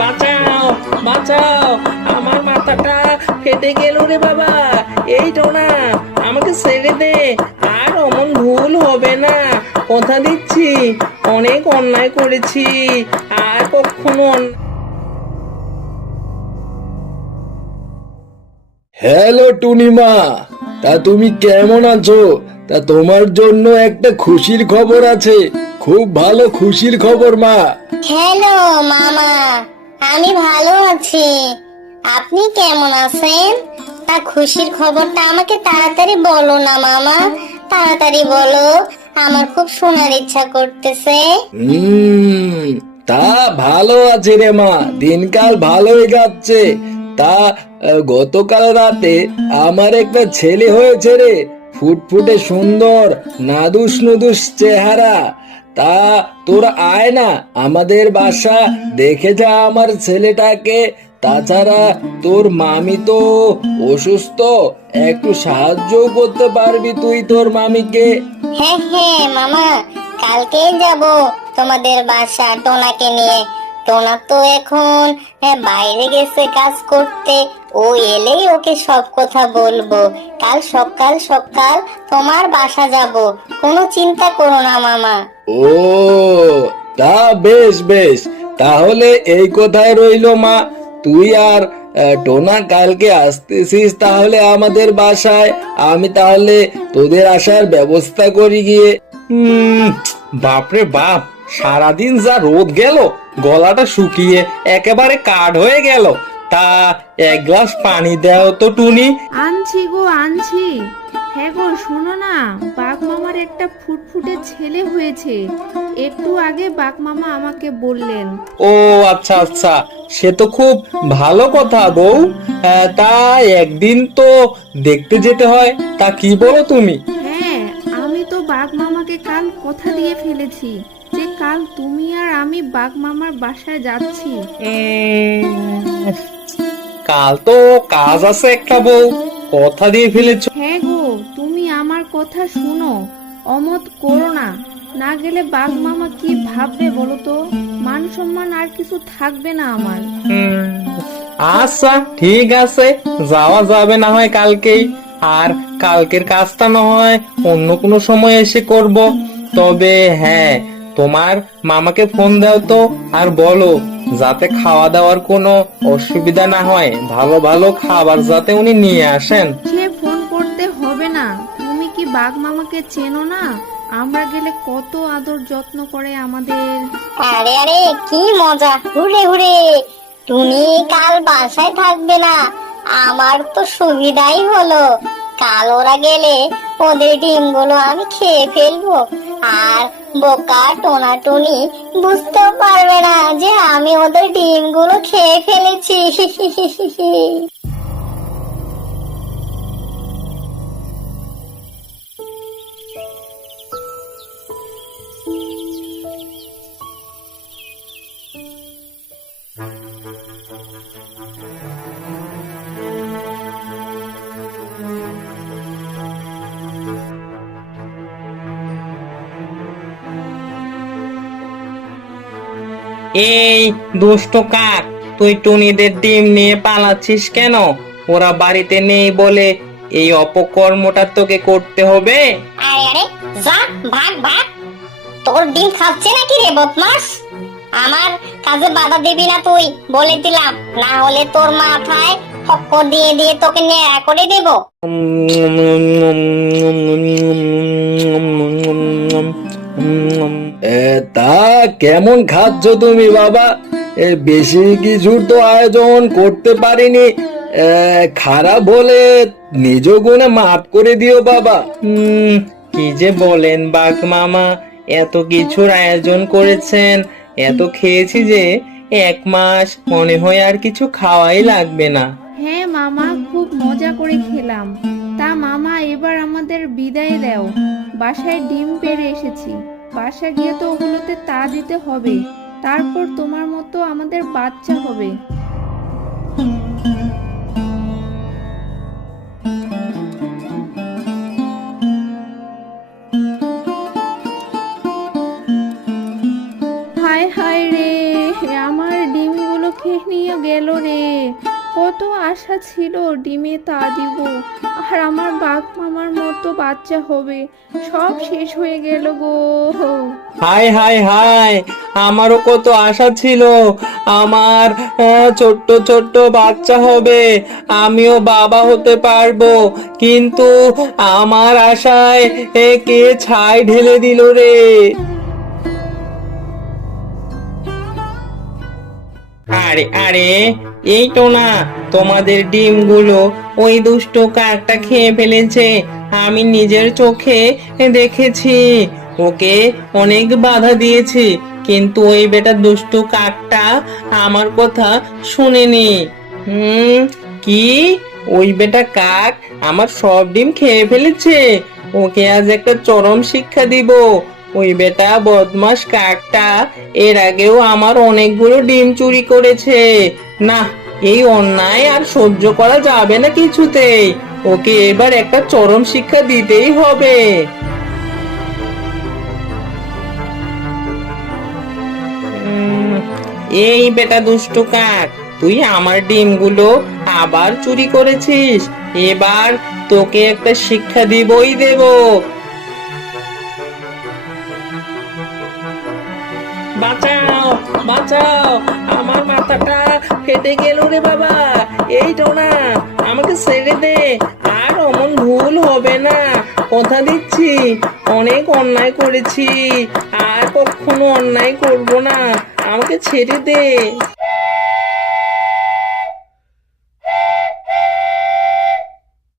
বাঁচাও, বাঁচাও, আমার মাথাটা ফেটে গেল রে বাবা। এই টোনা, আমাকে ছেড়ে দে, আর অমন ভুল হবে না, কথা দিচ্ছি। অনেক অন্যায় করেছি, আর কখনো হ্যালো টুনিমা, তা তুমি কেমন আছো? তা তোমার জন্য একটা খুশির খবর আছে, খুব ভালো খুশির খবর মা। হ্যালো মামা, আমি ভালো আছি। আপনি কেমন আছেন? তা খুশির খবরটা আমাকে তাড়াতাড়ি বলো না মামা, তাড়াতাড়ি বলো, আমার খুব শোনার ইচ্ছা করতেছে। হুম, তা ভালো আছে রে মা, দিনকাল ভালোই যাচ্ছে। তা গতকাল রাতে আমার একটা ছেলে হয়েছে রে, ফুটফুটে সুন্দর, নাদুস নুদুস চেহারা। তা তোরা আয় না আমাদের বাসা, দেখে যা আমার ছেলেটাকে। তাছাড়া তোর মামি তো অসুস্থ, একটু সাহায্য করতে পারবি তুই তোর মামিকে। হ্যাঁ হ্যাঁ মামা, কালকেই যাব তোমাদের বাসা টোনাকে নিয়ে। টোনা তো এখন বাইরে গেছে কাজ করতে, ও এলেই ওকে সব কথা বলবো। কাল সকাল সকাল তোমার বাসা যাব, কোনো চিন্তা করো না মামা। ও, তা বেশ বেশ, তাহলে এই কথাই রইলো মা। তুই আর টোনা কালকে আসতেছিস তাহলে আমাদের বাসায়, আমি তাহলে তোদের আসার ব্যবস্থা করি গিয়ে। বাপরে বাপ, সারাদিন যা রোদ গেল, গলাটা শুকিয়ে একেবারে কাঠ হয়ে গেল। তা এক গ্লাস পানি দাও তো টুনি। আনছি গো আনছি। হ্যাঁ গো, শোনো না, বাঘ মামার একটা ফুটফুটে ছেলে হয়েছে, একটু আগে বাঘ মামা আমাকে বললেন। ও আচ্ছা আচ্ছা, সে তো খুব ভালো কথা বউ। তা একদিন তো দেখতে যেতে হয়, তা কি বলো তুমি? হ্যাঁ, আমি তো বাঘ মামাকে কাল কথা দিয়ে ফেলেছি যে কাল তুমি আর আমি বাঘ মামার বাসায় যাচ্ছি। কাল তো কাজ আছে একটা বউ, কথা দিয়ে ফেলেছ। হ্যাঁ গো, তুমি আমার কথা শুনো, অমত করো না। না গেলে বাঘ মামা কি ভাববে বলো তো? মান সম্মান আর কিছু থাকবে না আমার। আচ্ছা ঠিক আছে, যাওয়া যাবে না হয় কালকেই। আর কালকের কাজটা না হয় অন্য কোনো সময় এসে করব। তবে হ্যাঁ, তোমার মামাকে ফোন দাও তো, আর বলো যাতে খাওয়া দাওয়ার কোনো অসুবিধা না হয়, ভালো ভালো খাবার যাতে উনি নিয়ে আসেন। সে ফোন করতে হবে না, তুমি কি বাঘ মামাকে চেনো না? আমরা গেলে কত আদর যত্ন করে আমাদের। আরে আরে, কি মজা, হুরে হুরে। তুমি কাল বাসায় থাকবে না, আমার তো সুবিধাই হলো। কাল ওরা গেলে ওদের ডিমগুলো আমি খেয়ে ফেলবো, আর বোকা টোনা টুনি বুঝতেও পারবে না যে আমি ওদের ডিমগুলো খেয়ে ফেলেছি। এই দুষ্ট কাক, তুই টুনিদের ডিম নিয়ে পালাচ্ছিস কেন? ওরা বাড়িতে নেই বলে এই অপকর্মটা তোকে করতে হবে? আরে আরে, যা, ভাগ ভাগ। তোর ডিম খাচ্ছে নাকি রে বদমাস? আমার কাজে বাধা দিবি না তুই, বলে দিলাম, না হলে তোর মাথায় ঠক্কর দিয়ে দিয়ে তোকে ন্যাড়া করে দেব। তা কেমন খাচ্ছ তুমি বাবা? বেশি কিছুর তো আয়োজন করতে পারিনি, খারাপ হলে নিজ গুণে মাফ করে দিও বাবা। কি যে বলেন বাঘ মামা, এত কিছুর আয়োজন করেছেন, এত খেয়েছি যে 1 মাস মনে হয় আর কিছু খাওয়াই লাগবে না। হ্যাঁ মামা, খুব মজা করে খেলাম। তা মামা, এবার আমাদের বিদায় দাও, বাসায় ডিম পেড়ে এসেছি। বাসা গিয়ে তো ওগুলোতে তা দিতে হবে, তারপর তোমার মতো আমাদের বাচ্চা হবে। হায় হায় রে, আমার ডিমগুলো খেয়ে নিয়ে গেল রে। কত আশা ছিল ডিমে তা দিব, আর আমার বাঘ মামার মতো বাচ্চা হবে, সব শেষ হয়ে গেল গো। হায় হায় হায়, আমারও কত আশা ছিল আমার ছোট্ট ছোট্ট বাচ্চা হবে, আমিও বাবা হতে পারবো, কিন্তু আমার আশায় কে ছাই ঢেলে দিল রে। আরে আরে, এই তো না, তোমাদের ডিমগুলো ওই দুষ্ট কাকটা খেয়ে ফেলেছে। আমি নিজের চোখে দেখেছি, ওকে অনেক বাধা দিয়েছি, কিন্তু ওই বেটা দুষ্টু কাকটা আমার কথা শুনেনি। কি? ওই বেটা কাক আমার সব ডিম খেয়ে ফেলেছে? ওকে আজ একটা চরম শিক্ষা দিব। ওই বেটা বদমাস কাকটা এর আগেও আমার অনেকগুলো ডিম চুরি করেছে। না, এই অন্যায় আর সহ্য করা যাবে না কিছুতেই। ওকে এবার একটা চরম শিক্ষা দিতেই হবে। এই বেটা দুষ্টু কাক, তুই আমার ডিমগুলো আবার চুরি করেছিস। এবার তোকে একটা শিক্ষা দিবই দেব। বাঁচাও বাঁচাও, আমার মাথাটা ফেটে গেল রে বাবা। এই টোনা, আমাকে ছেড়ে দে, আর অমন ভুল হবে না, কথা দিচ্ছি। অনেক অন্যায় করেছি, আর কখনো অন্যায় করব না, আমাকে ছেড়ে দে।